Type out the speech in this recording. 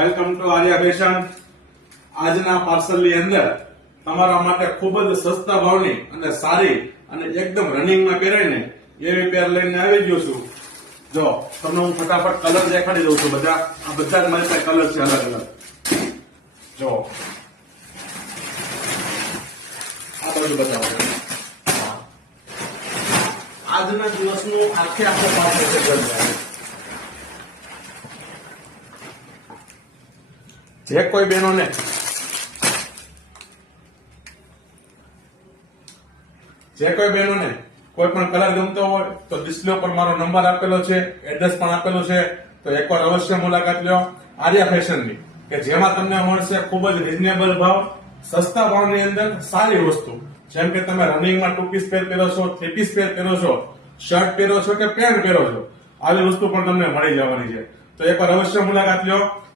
Welcome to Arya fashion. આજના પાર્સલની અંદર તમારા માટે ખૂબ જ સસ્તા ભાવની અને સારી અને એકદમ રનિંગમાં પહેરાય ને એવી પેર લઈને આવી ગયો છું. જો તમને હું ફટાફટ કલર દેખાડી દઉં છું. બધા જ મારી પાસે કલર છે અલગ અલગ. જો આ બધું બતાવો. આજના દિવસનું આખે પાર્સલ છે. જે કોઈ બહેનોને કોઈ પણ કલર ગમતો હોય તો ડિસ્પ્લે પર મારો નંબર આપેલો છે, એડ્રેસ પણ આપેલું છે. તો એકવાર અવશ્ય મુલાકાત લ્યો આર્યા ફેશનની, કે જેમાં તમને મળશે ખૂબ જ રીઝનેબલ ભાવ, સસ્તા ભાવની અંદર સારી વસ્તુ. જેમ કે તમે રનિંગમાં 2 પીસ પેર પહેરો છો, 3 પીસ પેર પહેરો છો, શર્ટ પહેરો છો કે પેન્ટ પહેરો છો, આવી વસ્તુ પણ તમને મળી જવાની છે. તો એકવાર અવશ્ય મુલાકાત લ્યો.